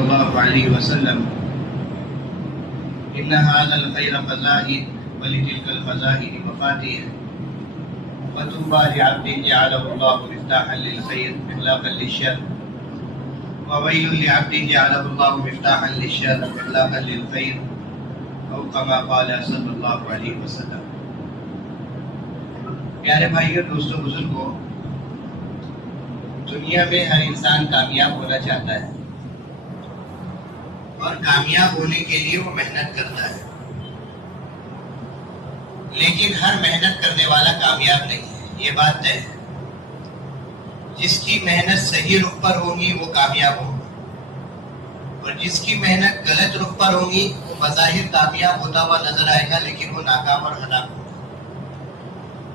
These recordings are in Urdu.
الله عليه وسلم إن هذا الخير خزائن ولتلك الخزائن مفاتيح وطوبى لعبد جعله الله مفتاحا للخير إغلاقا للشر وويل لعبد جعله الله مفتاحا للشر إغلاقا للخير أو كما قال صلی اللہ علیہ وسلم۔ پیارے بھائیوں، دوستوں، بزرگوں، دنیا میں ہر انسان کامیاب ہونا چاہتا ہے اور کامیاب ہونے کے لیے وہ محنت کرتا ہے، لیکن ہر محنت کرنے والا کامیاب نہیں ہے، یہ بات طے ہے۔ جس کی محنت صحیح رخ پر ہوگی وہ کامیاب ہوگا، اور جس کی محنت غلط رخ پر ہوگی وہ بظاہر کامیاب ہوتا ہوا نظر آئے گا، لیکن وہ ناکام اور ہلاک ہوگا۔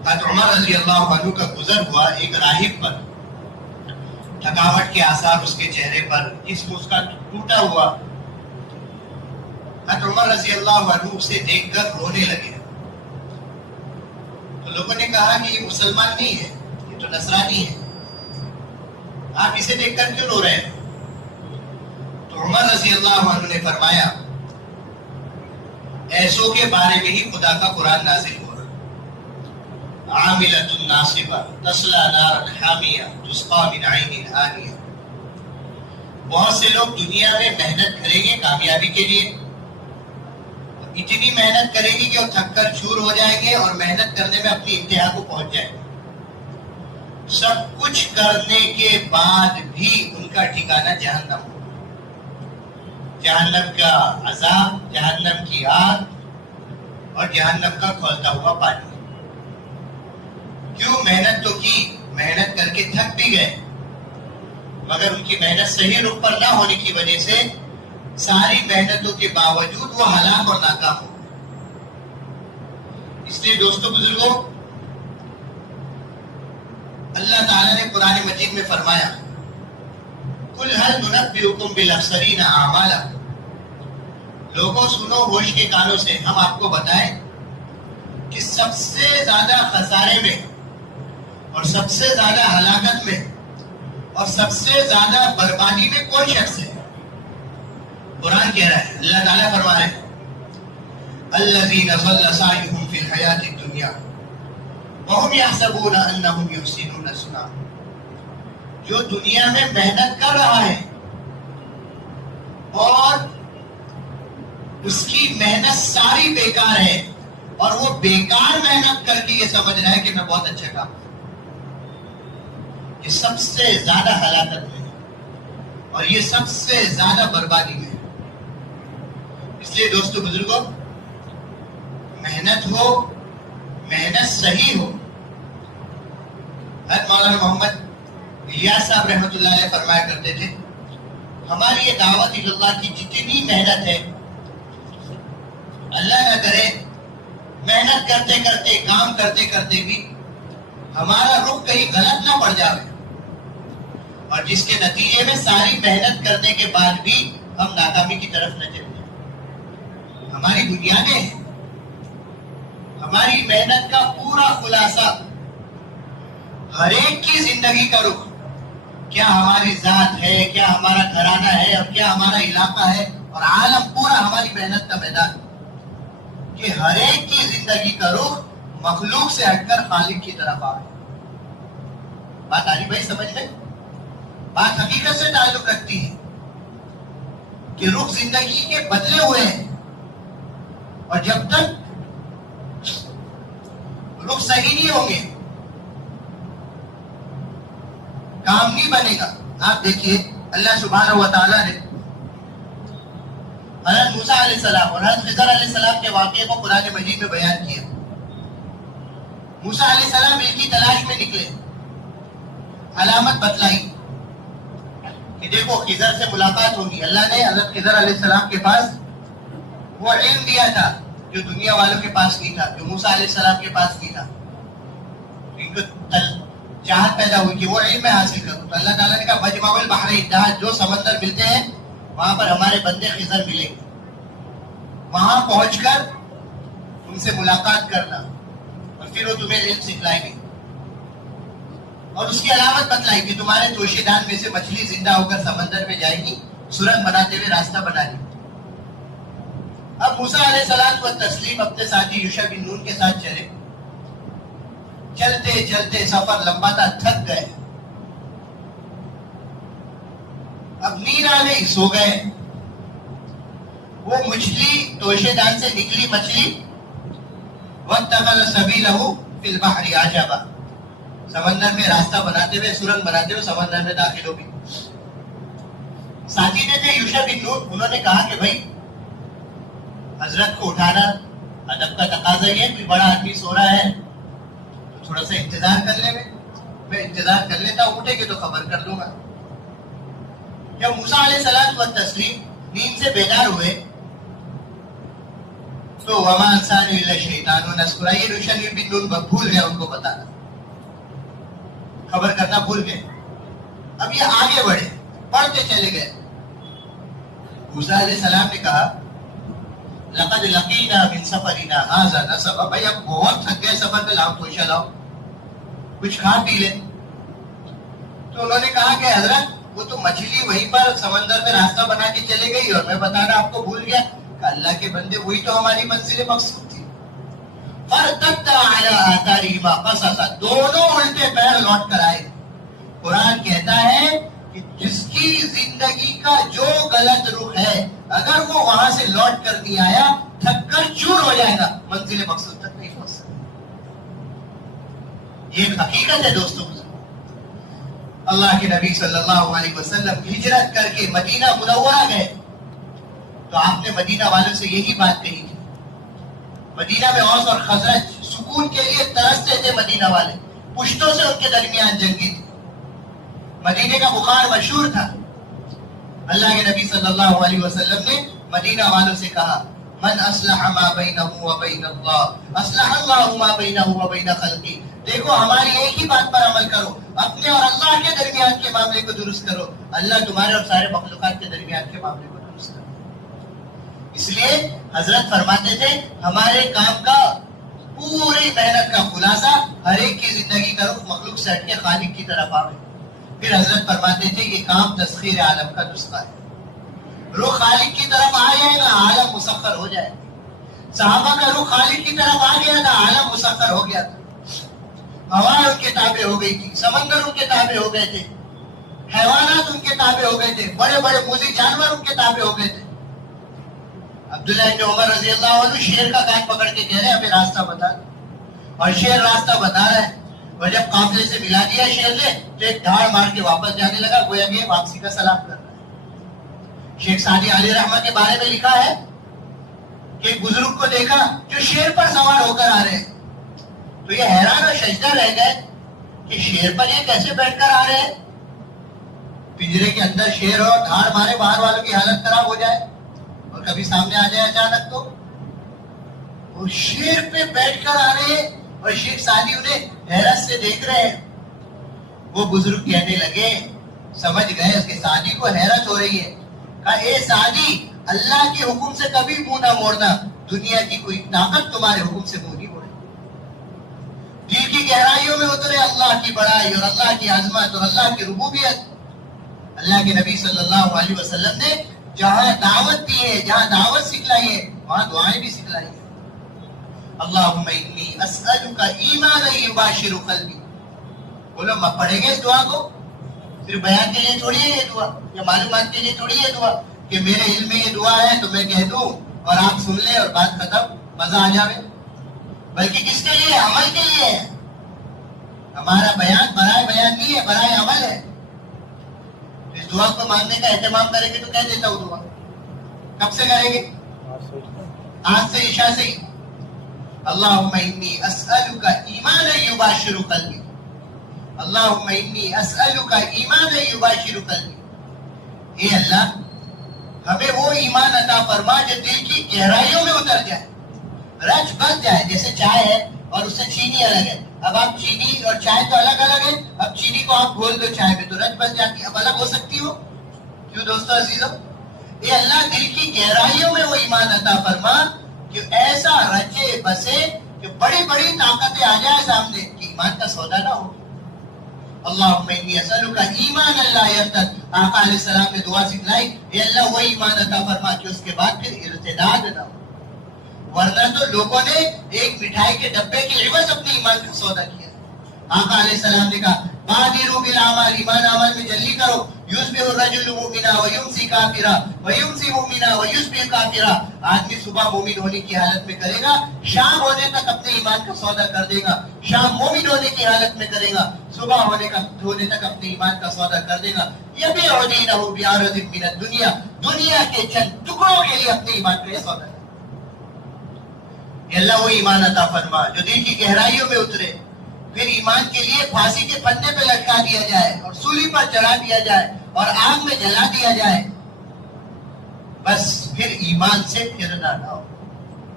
حضرت عمر رضی اللہ عنہ کا گزر ہوا ایک راہب پر، تھکاوٹ کے آثار اس کے چہرے پر، جسم اس کا ٹوٹا ہوا۔ حضرت عمر رضی اللہ عنہ اسے دیکھ کر رونے لگے، تو لوگوں نے کہا کہ یہ مسلمان نہیں ہے، یہ تو نصرانی ہے، آپ اسے دیکھ کر کیوں رو رہے ہیں؟ تو عمر رضی اللہ عنہ نے فرمایا، ایسوں کے بارے میں ہی خدا کا قرآن نازل ہوا، عاملۃ ناصبہ تصلی نارا حامیہ تسقی من عین آنیہ۔ بہت سے لوگ دنیا میں محنت کریں گے کامیابی کے لیے، اتنی محنت کریں گے کہ وہ تھک کر چور ہو جائیں گے اور محنت کرنے میں اپنی انتہا کو پہنچ جائیں گے۔ سب کچھ کرنے کے بعد بھی ان کا ٹھکانہ جہنم ہو، جہنم کا عذاب، جہنم کی آگ اور جہنم کا کھولتا ہوا پانی۔ کیوں؟ محنت تو کی، محنت کر کے تھک بھی گئے، مگر ان کی محنت صحیح رخ پر نہ ہونے کی وجہ سے ساری محنتوں کے باوجود وہ ہلاک اور ناکام ہو گئے۔ اس لیے دوستوں، بزرگوں، اللہ تعالیٰ نے قرآن مجید میں فرمایا، قُلْ هَلْ نُنَبِّئُكُمْ بِالْأَخْسَرِينَ أَعْمَالًا۔ لوگوں سنو ہوش کے کانوں سے، ہم آپ کو بتائیں کہ سب سے زیادہ خسارے میں اور سب سے زیادہ ہلاکت میں اور سب سے زیادہ بربادی میں کون شخص ہے؟ قرآن کہہ رہا ہے، اللہ تعالیٰ فرما رہے ہیں، الذین ضل سعیہم فی الحیاۃ الدنیا وہم یحسبون انہم یحسنون صنعا۔ جو دنیا میں محنت کر رہا ہے اور اس کی محنت ساری بیکار ہے، اور وہ بیکار محنت کر کے یہ سمجھ رہا ہے کہ میں بہت اچھا کام کروں، یہ سب سے زیادہ ہلاکت میں ہے اور یہ سب سے زیادہ بربادی میں ہے۔ اس لیے دوستو، بزرگوں، محنت ہو، محنت صحیح ہو۔ حضرت مولانا محمد الیاس صاحب رحمۃ اللہ علیہ فرمایا کرتے تھے، ہماری یہ دعوت اللہ کی جتنی محنت ہے، اللہ نہ کرے محنت کرتے کرتے، کام کرتے کرتے بھی ہمارا رخ کہیں غلط نہ پڑ جائے، اور جس کے نتیجے میں ساری محنت کرنے کے بعد بھی ہم ناکامی کی طرف نہ چلیں۔ ہماری بنیادیں ہیں، ہماری محنت کا پورا خلاصہ، ہر ایک کی زندگی کا رخ، کیا ہماری ذات ہے، کیا ہمارا گھرانہ ہے، اور کیا ہمارا علاقہ ہے، اور عالم پورا ہماری محنت کا میدان، کہ ہر ایک کی زندگی کا رخ مخلوق سے ہٹ کر خالق کی طرف آ رہا ہے۔ بات آ رہی بھائی سمجھ میں؟ بات حقیقت سے تعلق رکھتی ہے کہ رخ زندگی کے بدلے ہوئے ہیں، اور جب تک رخ صحیح نہیں ہوں گے کام نہیں بنے گا۔ آپ دیکھیے، اللہ سبحانہ و تعالیٰ نے حضرت موسیٰ علیہ السلام اور حضرت خضر علیہ السلام کے واقعے کو قرآن مجید میں بیان کیا۔ موسیٰ علیہ السلام ایک ہی تلاش میں نکلے، علامت بتلائی کہ دیکھو خضر سے ملاقات ہوگی۔ اللہ نے حضرت خضر علیہ السلام کے پاس وہ علم دیا تھا جو دنیا والوں کے پاس نہیں تھا، جو موسیٰ علیہ السلام کے پاس نہیں تھا۔ ان کو چاہت پیدا ہوئی کہ وہ علم میں حاصل کروں، تو اللہ تعالیٰ نے کہا مجمع البحرین، جہاں جو سمندر ملتے ہیں وہاں پر ہمارے بندے خضر ملیں گے، وہاں پہنچ کر ان سے ملاقات کرنا، اور پھر وہ تمہیں علم سکھلائیں گے۔ اور اس کی علامت بتلائی کہ تمہارے توشے دان میں سے مچھلی زندہ ہو کر سمندر میں جائے گی، سرنگ بناتے ہوئے راستہ بنا لیا. اب موسیٰ علیہ السلام و تسلیم اپنے ساتھی یوشع بن نون کے ساتھ چلے. چلتے چلتے سفر لمبا تھا, تھک گئے. اب نیند آ گئی, سو گئے. وہ مچھلی توشے دان سے نکلی مچھلی, واتخذ سبیلہ فی البحر عجبا, سمندر میں راستہ بناتے ہوئے, سرنگ بناتے ہوئے سمندر میں داخل ہو گئی. ساتھی نے تھے یوشع بن نون, انہوں نے کہا کہ بھائی حضرت کو اٹھانا ادب کا تقاضا یہ ہے, کوئی بڑا آدمی سو رہا ہے تو تھوڑا سا انتظار کر لے. میں انتظار کر لیتا ہوں, اٹھے گے تو خبر کر دوں گا. جب موسیٰ علیہ السلام و تسلیم نیند سے بیدار ہوئے تو وما انسانی الا شیطان نذکرہ, یہ یوشع بن نون بھول گیا ان کو بتانا, خبر کرنا بھول گئے. اب یہ آگے بڑھے, پڑھتے چلے گئے. موسیٰ علیہ السلام نے کہا لقد لقینا من سفرنا ھذا نصبا, بھائی اب بہت تھک گئے سفر پہ, لاؤ توشہ لاؤ, کچھ کھا پی لے. تو انہوں نے کہا کہ حضرت وہ تو مچھلی وہیں پر سمندر میں راستہ بنا کے چلے گئی اور میں بتانا آپ کو بھول گیا. کہ اللہ کے بندے وہی تو ہماری منزل مقصود تھی. فارتد علی آثارہما قصصا, دونوں الٹے پیر لوٹ کر آئے. قرآن کہتا ہے کہ جس کی زندگی کا جو غلط رخ ہے اگر وہ وہاں سے لوٹ کر نہیں آیا, تھک کر چور ہو جائے گا, منزل مقصود تک نہیں پہنچ سکتا. یہ ایک حقیقت ہے دوستوں. اللہ کے نبی صلی اللہ علیہ وسلم ہجرت کر کے مدینہ منورہ گئے تو آپ نے مدینہ والوں سے یہی بات کہی تھی. مدینہ میں اوس اور خزرج سکون کے لیے ترستے تھے. مدینہ والے پشتوں سے ان کے درمیان جنگی تھی. مدینے کا بخار مشہور تھا. اللہ کے نبی صلی اللہ علیہ وسلم نے مدینہ والوں سے کہا من اصلح ما بینہ و بین اللہ اصلح اللہ ما بینہ و بین خلقی. دیکھو ہماری ایک ہی بات پر عمل کرو, اپنے اور اللہ کے درمیان کے معاملے کو درست کرو, اللہ تمہارے اور سارے مخلوقات کے درمیان کے معاملے کو درست کرو. اس لیے حضرت فرماتے تھے ہمارے کام کا پوری محنت کا خلاصہ ہر ایک کی زندگی کا رخ مخلوق سے ہٹ کے خالق کی طرف آئے. پھر حضرت فرماتے تھے یہ کام تسخیر عالم کا نسخہ ہے. رخ خالق کی طرف آ جائے گا, عالم مسخر ہو جائے گا. صحابہ کا رخ خالق کی طرف آ گیا تھا, عالم مسخر ہو گیا تھا. ہوائیں ان کے تابع ہو گئی تھی, سمندر ان کے تابع ہو گئے تھے, حیوانات ان کے تابع ہو گئے تھے, بڑے بڑے موذی جانور ان کے تابع ہو گئے تھے. عبداللہ بن عمر رضی اللہ عنہ شیر کا کان پکڑ کے کہہ رہے ہیں ہمیں راستہ بتا, اور شیر راستہ بتا رہا ہے. اور جب قافلے سے ملا دیا شیر نے تو ایک دھاڑ مار کے واپس جانے لگا, گویا کہ واپسی کا سلام کر رہا ہے. شیخ سعدی علیہ رحمہ کے بارے میں لکھا ہے کہ ایک بزرگ کو دیکھا جو شیر پر سوار ہو کر آ رہے ہیں, تو یہ حیران اور شجدہ رہ گئے کہ شیر پر یہ کیسے بیٹھ کر آ رہے ہیں. پنجرے کے اندر شیر ہو, دھاڑ مارے, باہر والوں کی حالت خراب ہو جائے اور کبھی سامنے آ جائے اچانک, تو وہ شیر پہ بیٹھ کر آ رہے ہیں اور شیخ سعدی انہیں حیرت سے دیکھ رہے ہیں. وہ بزرگ کہنے لگے, سمجھ گئے اس کے سعدی کو حیرت ہو رہی ہے, کہا اے سعدی اللہ کے حکم سے کبھی منہ نہ موڑنا, دنیا کی کوئی طاقت تمہارے حکم سے منہ نہیں موڑے. دل کی گہرائیوں میں اترے اللہ کی بڑائی اور اللہ کی عظمت اور اللہ کی ربوبیت. اللہ کے نبی صلی اللہ علیہ وسلم نے جہاں دعوت دی ہے, جہاں دعوت سکھلائی ہے, وہاں دعائیں بھی سکھلائی ہیں. اللہم انی اسألک ایمانا یباشر قلبی. بولو پڑھیں گے اس دعا کو, صرف بیان کے لیے تھوڑی ہے یہ دعا, یا معلومات کے لیے تھوڑی ہے دعا کہ میرے علم میں یہ دعا ہے تو میں کہہ دوں اور آپ سن لیں اور بات ختم, مزہ آ جاوے. بلکہ کس کے لیے؟ عمل کے لیے ہے. ہمارا بیان برائے بیان نہیں ہے, برائے عمل ہے. اس دعا کو ماننے کا اہتمام کریں گے تو کہہ دیتا ہوں دعا. کب سے کریں گے؟ آج سے, عشاء سے ہی. اللہم انی اسألک ایمانا یباشر قلبی. اللہم انی اسألک ایمانا یباشر قلبی. اے اللہ ہمیں وہ ایمان عطا فرما جو دل کی گہرائیوں میں اتر جائے, رچ بس جائے. جیسے چائے ہے اور اس سے چینی الگ ہے. اب آپ چینی اور چائے تو الگ الگ ہے, اب چینی کو آپ گھول دو چائے میں تو رچ بس جاتی ہے, اب الگ ہو سکتی ہو. کیوں دوستو عزیزو, اے اللہ دل کی گہرائیوں میں وہ ایمان عطا فرما کہ ایسا رچے بسے کہ بڑی بڑی طاقتیں آ جائے سامنے کہ ایمان کا سودا نہ ہو. اللہم انی اسألک ایمان لا یرتد. آقا علیہ السلام نے دعا سکھلائی، اے اللہ وہ ایمان عطا فرما کہ اس کے بعد پھر ارتداد نہ ہو. ورنہ تو لوگوں نے ایک مٹھائی کے ڈبے کے عوض اپنے ایمان کا سودا کیا. آقا علیہ السلام نے کہا بادروا بالاعمال، ایمان عمل میں جلدی کرو. یصبح الرجل مؤمنا ویمسی کافرا ویمسی مؤمنا ویصبح کافرا. آدمی صبح مومن ہونے کی حالت میں کرے گا، شام ہونے تک اپنے ایمان کا سودا کر دے گا. شام مومن ہونے کی حالت میں کرے گا، صبح ہونے تک اپنے ایمان کا سودا کر دے گا. یبیع دینہ بعرض من الدنیا، دنیا کے چند ٹکڑوں کے لیے اپنے ایمان کا یہ سودا. اللہ وہ ایمان عطا فرما جو دل کی گہرائیوں میں اترے، پھر ایمان کے لیے پھانسی کے پھندے پہ لٹکا دیا جائے اور سولی پر چڑھا دیا جائے اور آگ میں جلا دیا جائے. بس پھر ایمان سے پھرنا نہ ہو.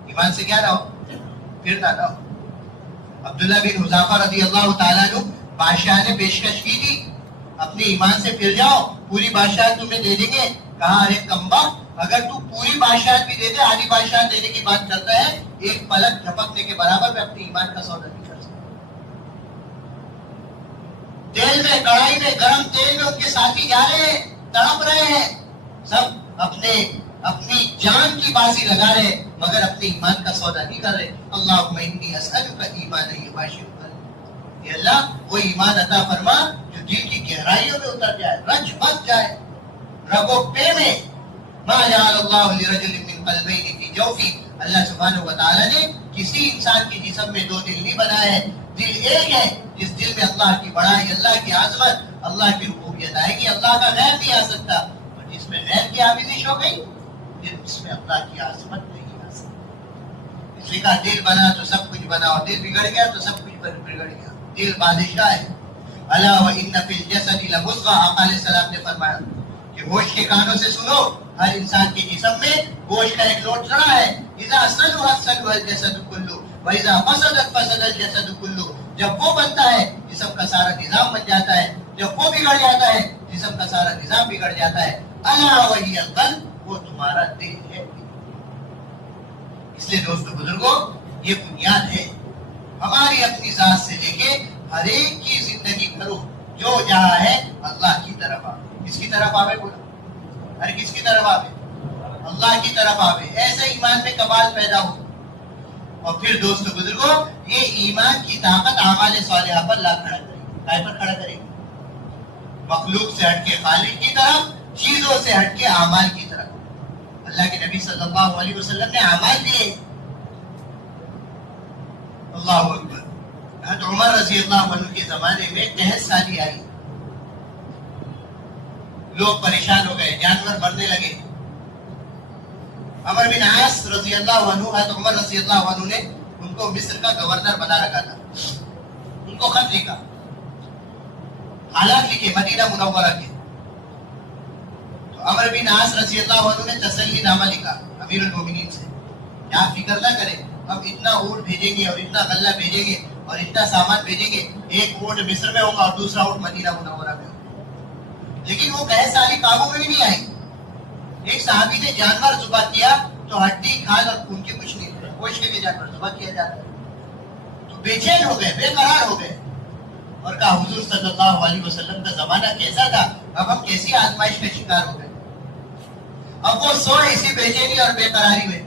ایمان سے کیا نہ ہو؟ پھرنا نہ ہو. عبداللہ بن حذافہ رضی اللہ تعالیٰ عنہ بادشاہ نے پیشکش کی تھی اپنے ایمان سے پھر جاؤ، پوری بادشاہ تمہیں دے دیں گے. کہا ارے کمبخت، اگر تو پوری بادشاہ بھی دے دے، آدھی بادشاہ دینے کی بات کرتا ہے، ایک پلک جھپکنے کے برابر میں اپنے ایمان کا سودا نہیں کر سکتا. تیل میں، کڑھائی میں، گرم تیل میں ان کے ساتھی جا رہے ہیں، تڑپ رہے ہیں، سب اپنی جان کی بازی لگا رہے مگر اپنے ایمان کا سودا نہیں کر رہے. اللہم انی اسألک ایمانا یباشر قلبی، اے اللہ وہ ایمان عطا فرما جو دل کی گہرائیوں میں اتر جائے، رچ بس جائے رگو پے میں. ما جعل اللہ لرجل من قلبین فی جوفی، اللہ سبحانہ وتعالی نے کسی انسان کے جسم میں دو دل نہیں بنائے ہیں. دل ایک ہے جس دل میں اللہ کی بڑائی، اللہ کی عظمت، اللہ کی ربوبیت آئے گی. اللہ کا غیر نہیں آ سکتا. اور جس میں غیر کی آمیزش ہو گئی پھر اس میں اللہ کی عظمت نہیں آ سکتی. اس لیے کہا دل بنا تو سب کچھ بنا، اور دل بگڑ گیا تو سب کچھ بگڑ گیا. دل بادشاہ ہے. الا وان فی الجسد لمضغہ، آقا علیہ السلام نے فرمایا کہ ہوش کے کانوں سے سنو، ہر انسان کے جسم میں گوشت کا ایک لوٹڑا ہے. اذا صلحت صلح الجسد کلہ وَإِذَا فَسَدَتْ فَسَدَ الْجَسَدُ كُلُّهُ، جب وہ بنتا ہے جسم کا سارا نظام بن جاتا ہے، جب وہ بگڑ جاتا ہے جسم کا سارا نظام بگڑ جاتا ہے. الا وَهِيَ الْقَلْبُ، وہ تمہارا دل ہے. اس لیے دوستو بزرگوں، یہ بنیاد ہے ہماری اپنی ذات سے لے کے ہر ایک کی زندگی کرو جو جہاں ہے اللہ کی طرف آوے. کس کی طرف آوے؟ بولا ہر کس کی طرف آوے؟ اللہ کی طرف آوے. ایسے ایمان میں کمال پیدا ہو. اور پھر دوستو بزرگوں، یہ ایمان کی طاقت اعمال صالحہ پر لا کھڑا کرے گی. کائے پر کھڑا کرے گی؟ مخلوق سے ہٹ کے خالق کی طرف، چیزوں سے ہٹ کے اعمال کی طرف. اللہ کے نبی صلی اللہ علیہ وسلم نے اعمال دیے. اللہ اکبر. حضرت عمر رضی اللہ عنہ کے زمانے میں قحط سالی آئی، لوگ پریشان ہو گئے، جانور مرنے لگے. عمر بن عاص رضی اللہ عنہ، حضرت عمر رضی اللہ عنہ نے ان کو مصر کا گورنر بنا رکھا تھا. ان کو خط لکھا، حالات لکھے مدینہ منورہ کے. تو عمر بن عاص رضی اللہ عنہ نے تسلی نامہ لکھا امیر المومنین سے، آپ فکر نہ کریں، ہم اتنا اونٹ بھیجیں گے اور اتنا غلہ بھیجیں گے اور اتنا سامان بھیجیں گے. ایک اونٹ مصر میں ہوگا اور دوسرا اونٹ مدینہ منورہ میں ہوگا. لیکن وہ قحط سالی قابو میں بھی نہیں آئی. ایک صحابی نے جانور ذبح کیا تو ہڈی، کھال اور خون کے کچھ نہیں تھے، گوشت کے بھی جانور ذبح کیا جاتا ہے. تو بے چین ہو گئے، بے قرار ہو گئے اور کہا حضور صلی اللہ علیہ وسلم کا زمانہ کیسا تھا، اب ہم کیسی آزمائش کا شکار ہو گئے. اب وہ سوئے اسی بے چینی اور بے قراری میں.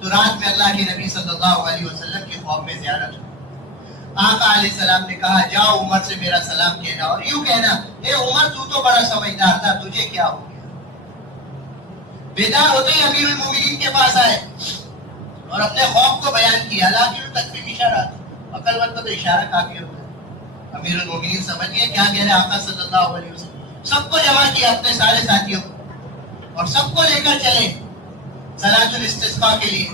تو رات میں اللہ کے نبی صلی اللہ علیہ وسلم کے خواب میں زیارت ہوئی. آقا علیہ السلام نے کہا جاؤ عمر سے میرا سلام کہنا اور یوں کہنا، اے عمر تو بڑا سمجھدار تھا، تجھے کیا ہو گیا. بیدار ہوتے ہی امیر المومنین کے پاس آئے اور اپنے خوف کو بیان کیا. حالانکہ تکلیف اشارہ، عقل مند کو تو اشارہ کافی ہوتا ہے. امیر المومنین سمجھ گئے کیا کہہ رہے آقا صلی اللہ علیہ وسلم. سب کو جمع کیا اپنے سارے ساتھیوں کو اور سب کو لے کر چلے صلاۃ الاستسقاء کے لیے.